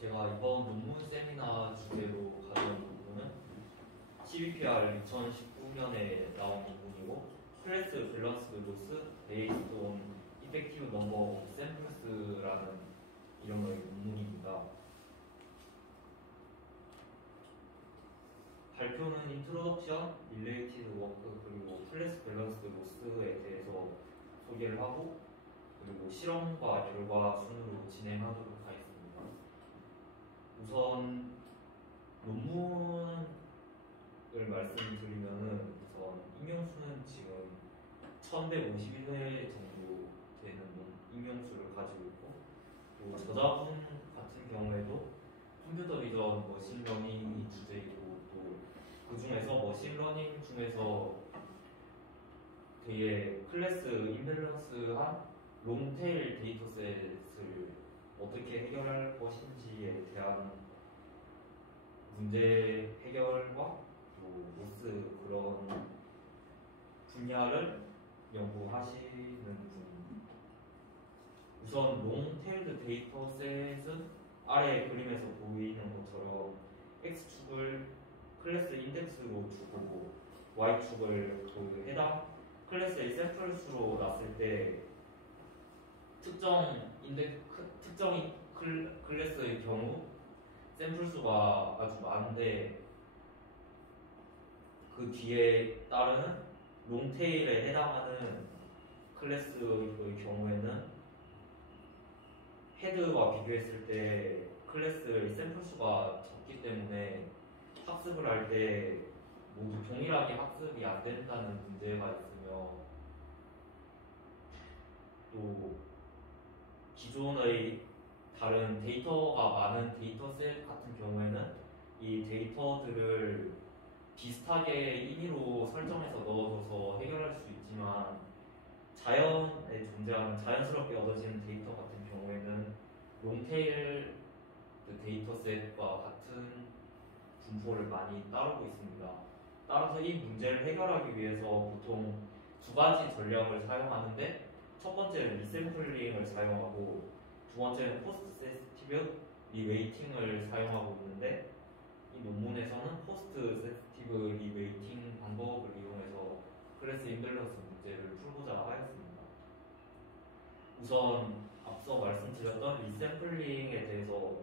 제가 이번 논문 세미나 주제로 가져온 논문은 CBPR 2019년에 나온 논문이고 클래스 밸런스 로스 베이스드 온 이펙티브 넘버 오브 샘플스라는 이름의 논문입니다. 발표는 인트로덕션, 릴레이티드 워크, 그리고 클래스 밸런스 로스에 대해서 소개를 하고 그리고 실험과 결과 순으로 진행하도록 하겠습니다. 우선 논문을 말씀드리면은 우선 인용수는 지금 1151회 정도 되는 인용수를 가지고 있고 또 저자분 같은 경우에도 컴퓨터 비전 머신러닝이 주제이고 또 그 중에서 머신러닝 중에서 되게 클래스 임밸런스한 롱테일 데이터셋을 어떻게 해결할 것인지에 대한 문제 해결과 또 로스 그런 분야를 연구하시는 분. 우선 롱테일드 데이터셋은 아래 그림에서 보이는 것처럼 X축을 클래스 인덱스로 주고 Y축을 그 해당 클래스의 샘플 수로 놨을 때 특정 클래스의 경우 샘플 수가 아주 많은데 그 뒤에 따르는 롱테일에 해당하는 클래스의 경우에는 헤드와 비교했을 때 클래스의 샘플 수가 적기 때문에 학습을 할 때 모두 동일하게 학습이 안 된다는 문제가 있으며 또 기존의 다른 데이터가 많은 데이터셋 같은 경우에는 이 데이터들을 비슷하게 임의로 설정해서 넣어줘서 해결할 수 있지만 자연에 존재하는 자연스럽게 얻어지는 데이터 같은 경우에는 롱테일 데이터셋과 같은 분포를 많이 따르고 있습니다. 따라서 이 문제를 해결하기 위해서 보통 두 가지 전략을 사용하는데 첫 번째는 리샘플링을 사용하고 두 번째는 포스트 센시티브 리웨이팅을 사용하고 있는데 이 논문에서는 포스트 센시티브 리웨이팅 방법을 이용해서 클래스 임밸런스 문제를 풀고자 하였습니다. 우선 앞서 말씀드렸던 리샘플링에 대해서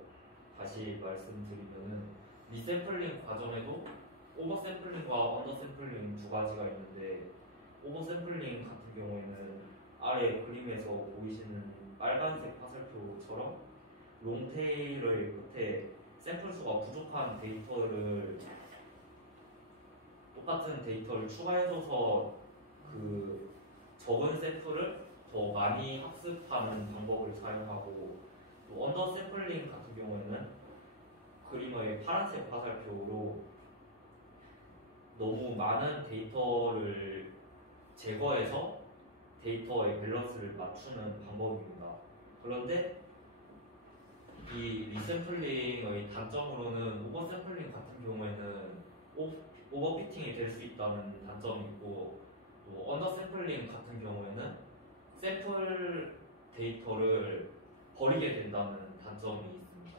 다시 말씀드리면은 리샘플링 과정에도 오버샘플링과 언더샘플링 두 가지가 있는데 오버샘플링 같은 경우에는 아래 그림에서 보이시는 빨간색 화살표처럼 롱테일의 끝에 샘플 수가 부족한 데이터를 똑같은 데이터를 추가해줘서 그 적은 샘플을 더 많이 학습하는 방법을 사용하고 또 언더 샘플링 같은 경우에는 그림의 파란색 화살표로 너무 많은 데이터를 제거해서 데이터의 밸런스를 맞추는 방법입니다. 그런데 이 리샘플링의 단점으로는 오버샘플링 같은 경우에는 오버피팅이 될 수 있다는 단점이 있고 또 언더샘플링 같은 경우에는 샘플 데이터를 버리게 된다는 단점이 있습니다.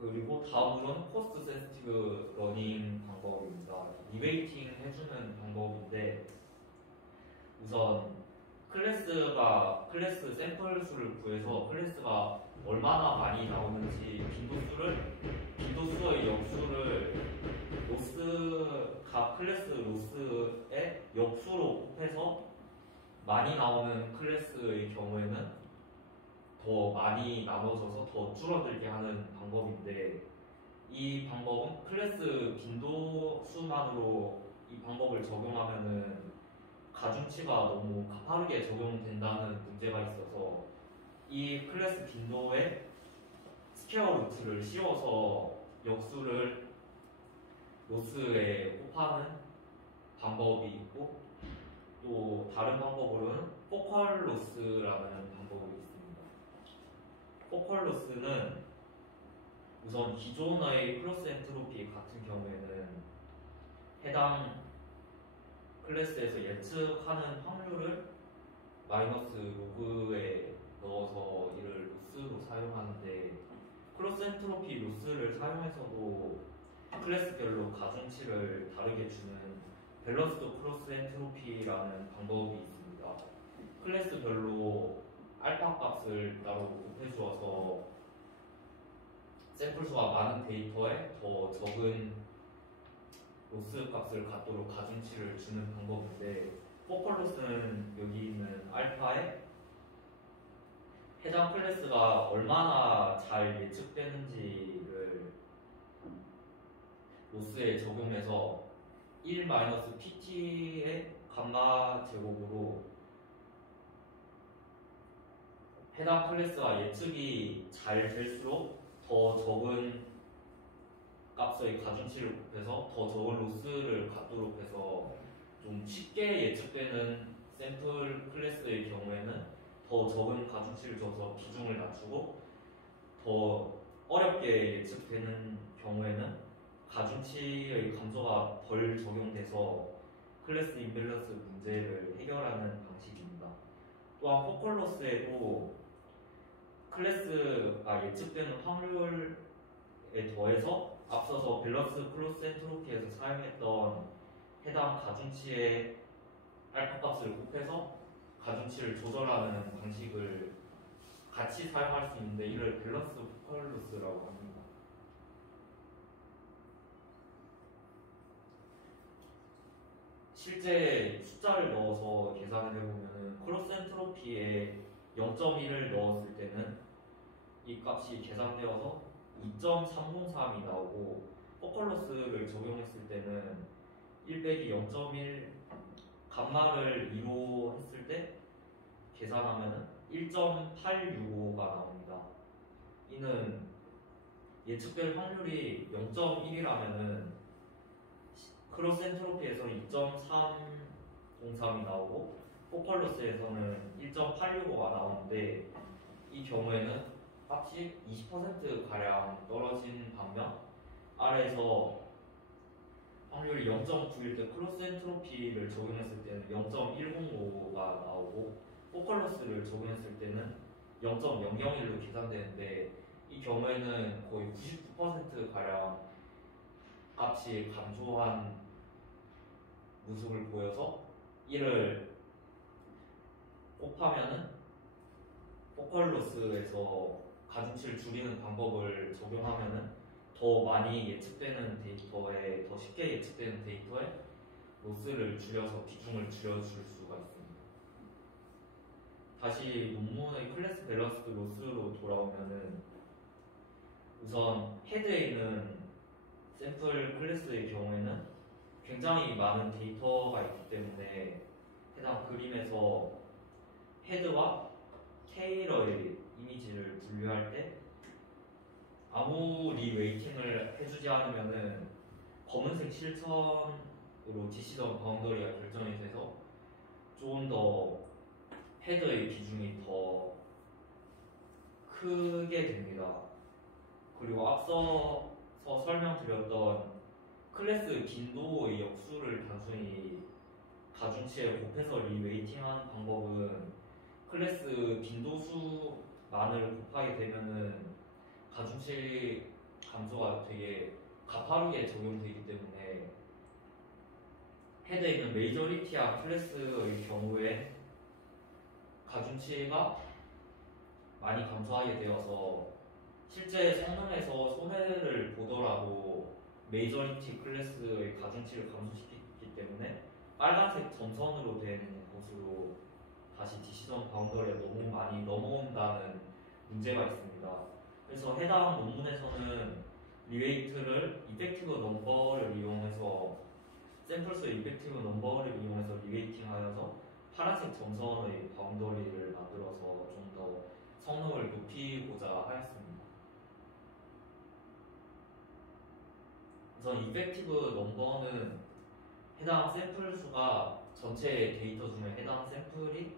그리고 다음으로는 코스트 센시티브 러닝 방법입니다. 리웨이팅 해주는 방법인데 우선 클래스 샘플 수를 구해서 클래스가 얼마나 많이 나오는지 빈도수의 역수를 클래스 로스의 역수로 곱해서 많이 나오는 클래스의 경우에는 더 많이 나눠져서 더 줄어들게 하는 방법인데 이 방법은 클래스 빈도수만으로 이 방법을 적용하면은 가중치가 너무 가파르게 적용된다는 문제가 있어서 이 클래스 빈도에 스퀘어 루트를 씌워서 역수를 로스에 곱하는 방법이 있고 또 다른 방법으로는 포컬 로스라는 방법이 있습니다. 포컬 로스는 우선 기존의 크로스 엔트로피 같은 경우에는 해당 클래스에서 예측하는 확률을 마이너스 로그에 넣어서 이를 로스로 사용하는데 로스를 사용해서도 클래스별로 가중치를 다르게 주는 밸런스드 크로스 엔트로피라는 방법이 있습니다. 클래스별로 알파 값을 따로 곱해 주어서 샘플 수가 많은 데이터에 더 적은 로스 값을 갖도록 가중치를 주는 방법인데, 포컬 로스는 여기 있는 알파에 해당 클래스가 얼마나 잘 예측되는지를 로스에 적용해서 1-pt의 감마 제곱으로 해당 클래스가 예측이 잘 될수록 더 적은 값의 가중치를 곱해서 더 적은 로스를 갖도록 해서 좀 쉽게 예측되는 샘플 클래스의 경우에는 더 적은 가중치를 줘서 비중을 낮추고, 더 어렵게 예측되는 경우에는 가중치의 감소가 덜 적용돼서 클래스 임밸런스 문제를 해결하는 방식입니다. 또한 포컬 로스에도 클래스가 예측되는 확률에 더해서 앞서서 밸런스 크로스 엔트로피에서 사용했던 해당 가중치의 알파 값을 곱해서 가중치를 조절하는 방식을 같이 사용할 수 있는데, 이를 밸런스 포컬 로스라고 합니다. 실제 숫자를 넣어서 계산을 해보면 크로스 엔트로피에 0.1을 넣었을 때는 이 값이 계산되어서 2.303이 나오고, 포컬 로스를 적용했을 때는 1 빼기 0.1 감마를 2로 했을 때 계산하면 1.865가 나옵니다. 이는 예측될 확률이 0.1이라면 크로스 엔트로피에서 2.303이 나오고 포컬 로스에서는 1.865가 나오는데, 이 경우에는 값이 20% 떨어진 반면 아래에서 확률이 0.9일 때 크로스 엔트로피를 적용했을 때는 0.105가 나오고, 포컬 로스를 적용했을 때는 0.001로 계산되는데, 이 경우에는 거의 99%가량 값이 감소한 모습을 보여서 이를 곱하면은 포컬 로스에서 가중치를 줄이는 방법을 적용하면은 더 많이 예측되는 데이터에, 더 쉽게 예측되는 데이터에 로스를 줄여서 비중을 줄여줄 수가 있습니다. 다시 논문의 클래스 밸런스드 로스로 돌아오면은, 우선 헤드에 있는 샘플 클래스의 경우에는 굉장히 많은 데이터가 있기 때문에 해당 그림에서 헤드와 테일러의 이미지를 분류할 때 아무 리웨이팅을 해주지 않으면은 검은색 실천으로 디시전 바운더리가 결정이 돼서 좀 더 헤드의 비중이 더 크게 됩니다. 그리고 앞서서 설명드렸던 클래스 빈도의 역수를 단순히 가중치에 곱해서 리웨이팅하는 방법은 클래스 빈도수만을 곱하게 되면은 가중치 감소가 되게 가파르게 적용되기 때문에 헤드에 있는 메이저리티한 클래스의 경우에 가중치가 많이 감소하게 되어서 실제 성능에서 손해를 보더라도 메이저리티 클래스의 가중치를 감소시키기 때문에 빨간색 점선으로 된 곳으로 다시 디시전 바운더리에 너무 많이 넘어온다는 문제가 있습니다. 그래서 해당 논문에서는 리웨이트를 이펙티브 넘버를 이용해서, 샘플수의 이펙티브 넘버를 이용해서 리웨이팅하여서 파란색 점선의 바운더리를 만들어서 좀 더 성능을 높이고자 하였습니다. 우선 이펙티브 넘버는 해당 샘플 수가 전체 데이터 중에 해당 샘플이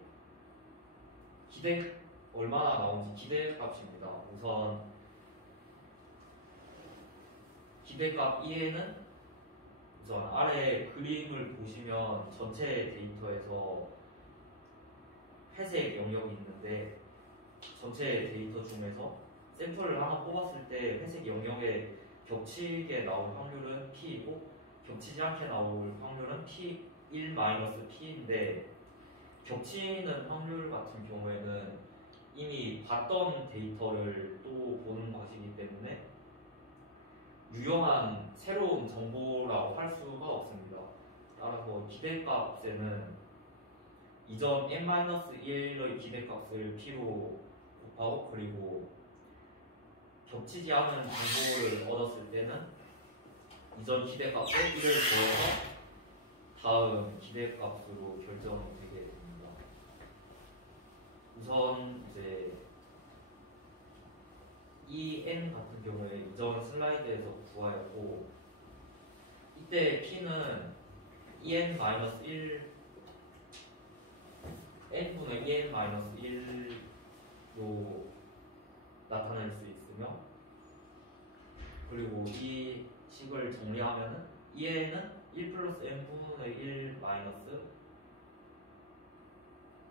얼마나 나온지 기대값입니다. 우선 기대값 2에는 우선 아래 그림을 보시면 전체 데이터에서 회색 영역이 있는데, 전체 데이터 중에서 샘플을 하나 뽑았을 때 회색 영역에 겹치게 나올 확률은 P이고 겹치지 않게 나올 확률은 P1-P인데 겹치는 확률 같은 경우에는 이미 봤던 데이터를 또 보는 것이기 때문에 유효한 새로운 정보라고 할 수가 없습니다. 따라서 기대값에는 이전 n-1의 기대값을 p로 곱하고 그리고 겹치지 않은 정보를 얻었을 때는 이전 기대값에 1을 더해서 다음 기대값으로 결정되게 됩니다. 우선 이제 이 n 같은 경우에 이전 슬라이드에서 구하였고 이때 p는 en-1 n분의 en-1로 나타낼 수 있으며 그리고 이 식을 정리하면은 en은 1 플러스 n분의 1 마이너스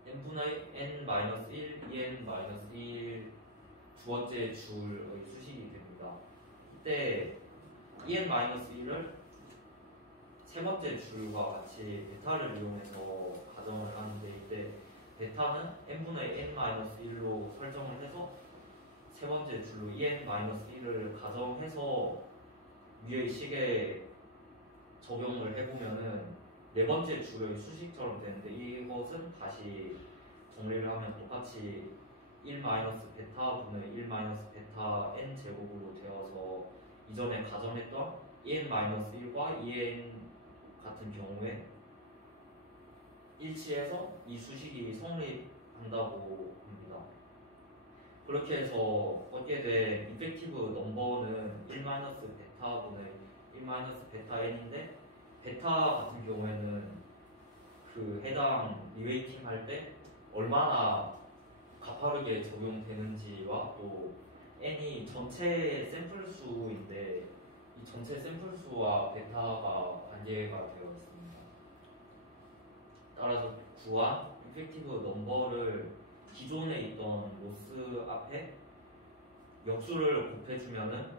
n분의 n-1 en-1 두 번째 줄의 수식이 됩니다. 이때 en-1을 세 번째 줄과 같이 베타를 이용해서 가정을 하는데 이때 베타는 n분의 n-1로 설정을 해서 세 번째 줄로 en-1을 가정해서 위의 식에 적용을 해보면은 네 번째 줄의 수식처럼 되는데 이것은 다시 정리를 하면 똑같이 1-베타분의 1-베타 n 제곱으로 되어서 이전에 가정했던 en-1과 en 같은 경우에 일치해서 이 수식이 성립한다고 합니다. 그렇게 해서 얻게 된 이펙티브 넘버는 1-베타분의 1-베타 n인데 베타 같은 경우에는 그 해당 리웨이팅 할 때 얼마나 가파르게 적용되는지와 또 n이 전체 샘플 수인데 이 전체 샘플 수와 베타가 관계가 되어 있습니다. 따라서 구한 이펙티브 넘버를 기존에 있던 로스 앞에 역수를 곱해주면은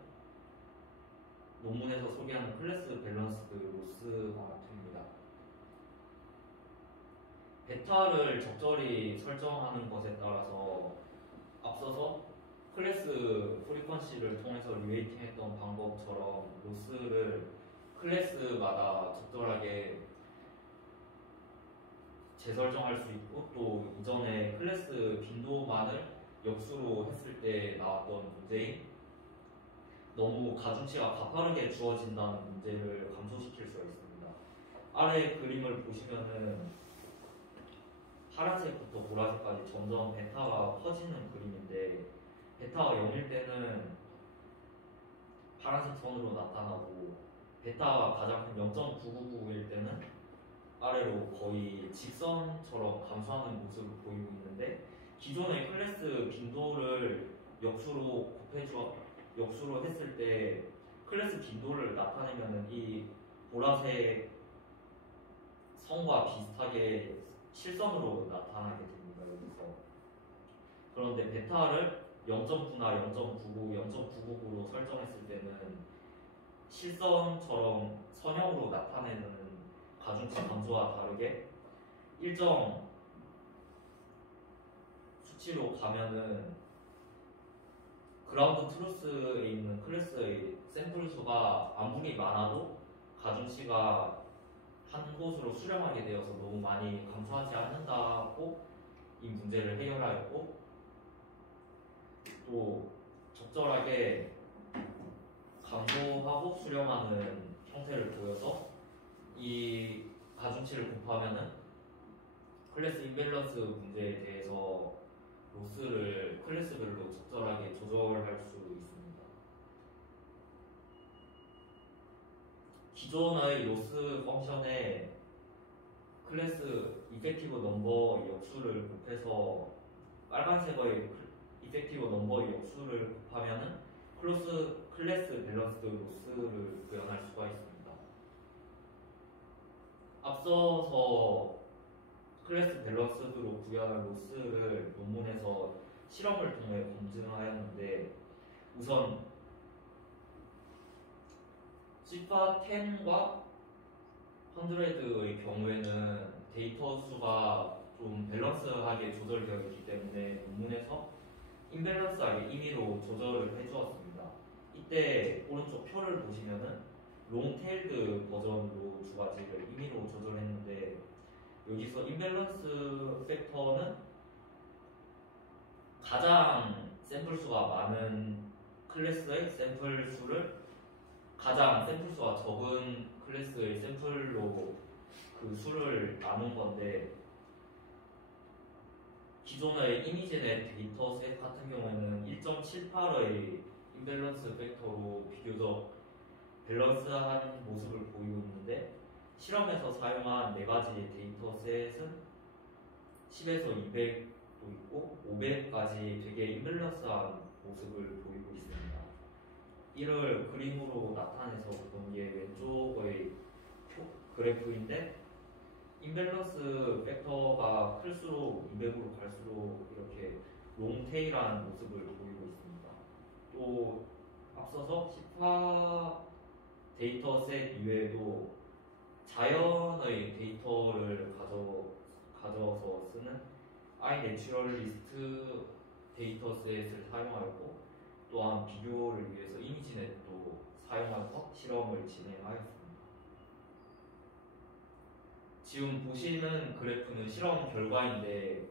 논문에서 소개하는 클래스 밸런스드 로스가 됩니다. 베타를 적절히 설정하는 것에 따라서 앞서서 클래스 프리퀀시를 통해서 리웨이팅했던 방법처럼 로스를 클래스마다 적절하게 재설정할 수 있고 또 이전에 클래스 빈도만을 역수로 했을 때 나왔던 문제인 너무 가중치가 가파르게 주어진다는 문제를 감소시킬 수가 있습니다. 아래 그림을 보시면은 파란색부터 보라색까지 점점 베타가 커지는 그림인데 베타가 0일 때는 파란색 선으로 나타나고 베타가 가장 큰 0.999일 때는 아래로 거의 직선처럼 감소하는 모습을 보이고 있는데 기존의 클래스 빈도를 역수로 했을 때 클래스 빈도를 나타내면은 이 보라색 선과 비슷하게 실선으로 나타나게 됩니다. 여기서 그런데 베타를 0.9나 0.99, 0.999로 설정했을 때는 실선처럼 선형으로 나타내는 가중치 감소와 다르게 일정 수치로 가면은 그라운드 트루스에 있는 클래스의 샘플 수가 아무리 많아도 가중치가 한 곳으로 수렴하게 되어서 너무 많이 감소하지 않는다고 이 문제를 해결하였고 또 적절하게 감소하고 수렴하는 형태를 보여서 이 가중치를 곱하면은 클래스 임밸런스 문제에 대해서 로스를 클래스별로 적절하게 조절할 수 있습니다. 기존의 로스 펑션에 클래스 이펙티브 넘버 역수를 곱해서 빨간색의 이펙티브 넘버 역수를 곱하면은 클래스 밸런스드 로스를 구현할 수가 있습니다. 앞서서 클래스 밸런스드로 구현한 로스를 논문에서 실험을 통해 검증하였는데 우선 시파 10과 100의 경우에는 데이터 수가 좀 밸런스하게 조절되어 있기 때문에 논문에서 임밸런스하게 임의로 조절을 해주었습니다. 이때 오른쪽 표를 보시면은 롱테일드 버전으로 두 가지를 임의로 조절했는데, 여기서 임밸런스 팩터는 가장 샘플 수가 많은 클래스의 샘플 수를 가장 샘플 수가 적은 클래스의 샘플로 그 수를 나눈 건데, 기존의 이미지넷 데이터셋 같은 경우에는 1.78의 임밸런스 팩터로 비교적 밸런스한 모습을 보이고 있는데, 실험에서 사용한 네 가지 데이터셋은 10에서 200도 있고 500까지 되게 임밸런스한 모습을 보이고 있습니다. 이를 그림으로 나타내서 본 게 왼쪽의 그래프인데, 임밸런스 팩터가 클수록 200으로 갈수록 이렇게 롱테일한 모습을 보이고 있습니다. 또 앞서서 시파 데이터셋 이외에도 자연의 데이터를 가져서 쓰는 아이내추럴리스트 데이터셋을 사용하였고, 또한 비교를 위해서 이미지넷도 사용하여서 실험을 진행하였습니다. 지금 보시는 그래프는 실험 결과인데,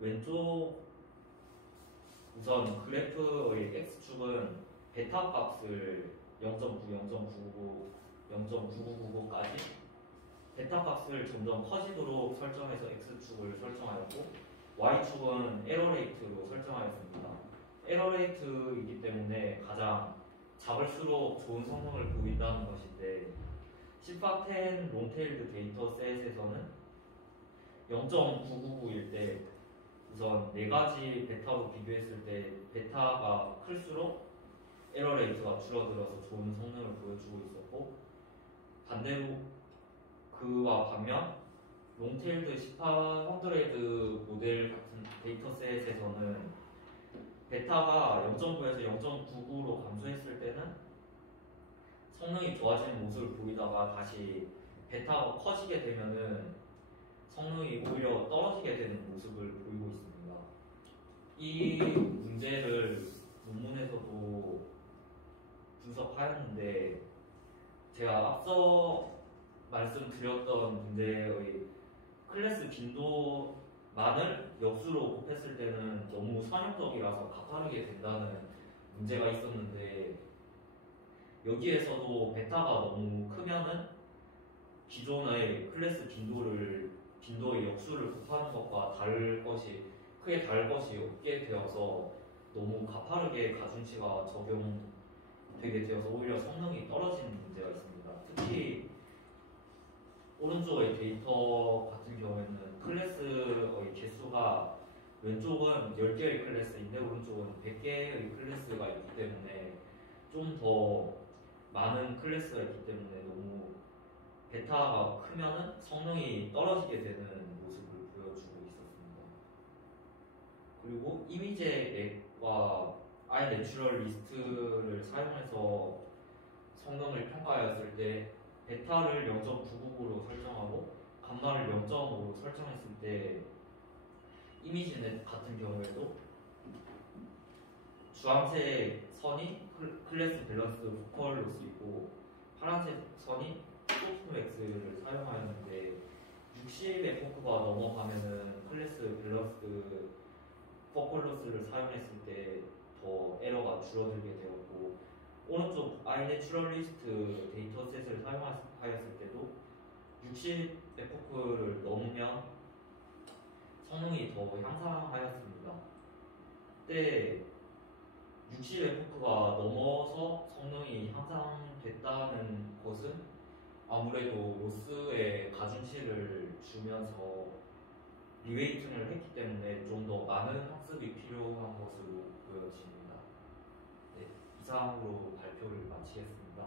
왼쪽 우선 그래프의 x축은 베타 값을 0.9, 0.99, 0.9999까지 베타 값을 점점 커지도록 설정해서 x축을 설정하였고, y축은 에러레이트로 설정하였습니다. 에러레이트이기 때문에 가장 작을수록 좋은 성능을 보인다는 것인데, 시파10 롱테일드 데이터셋에서는 0.999일 때 우선 네 가지 베타로 비교했을 때 베타가 클수록 에러 레이트가 줄어들어서 좋은 성능을 보여주고 있었고, 반대로 그와 반면 롱테일드 시파 100 모델 같은 데이터셋에서는 베타가 0.9에서 0.99로 감소했을 때는 성능이 좋아지는 모습을 보이다가 다시 베타가 커지게 되면은 성능이 오히려 떨어지게 되는 모습을 보이고 있습니다. 이 문제를 논문에서도 분석하였는데, 제가 앞서 말씀드렸던 문제의 클래스 빈도만을 역수로 곱했을 때는 너무 선형적이라서 가파르게 된다는 문제가 있었는데, 여기에서도 베타가 너무 크면은 기존의 클래스 빈도의 역수를 곱하는 것과 크게 다를 것이 없게 되어서 너무 가파르게 가중치가 적용되게 되어서 오히려 성능이 떨어지는 문제가 있습니다. 특히 오른쪽의 데이터 같은 경우에는 클래스의 개수가 왼쪽은 10개의 클래스인데 오른쪽은 100개의 클래스가 있기 때문에 좀 더 많은 클래스가 있기 때문에 너무 베타가 크면은 성능이 떨어지게 되는 모습을 보여주고 있었습니다. 그리고 이미지넷과 아이내추럴리스트를 사용해서 성능을 평가하였을 때 베타를 0.999로 설정하고 감마를 0.5로 설정했을 때 이미지넷 같은 경우에도 주황색 선이 클래스 밸런스 포컬로스 있고 파란색 선이 소프트맥스를 사용하였는데, 60의 포크가 넘어가면은 클래스 밸런스 포컬로스를 사용했을 때 더 에러가 줄어들게 되었고, 오른쪽 아이내추럴리스트 데이터셋을 사용하였을 때도 60의 포크를 넘으면 성능이 더 향상하였습니다. 그때 60의 포크가 넘어서 성능이 향상됐다는 것은 아무래도 로스의 가중치를 주면서 리웨이팅을 했기 때문에 좀 더 많은 학습이 필요한 것으로 보여집니다. 네, 이상으로 발표를 마치겠습니다.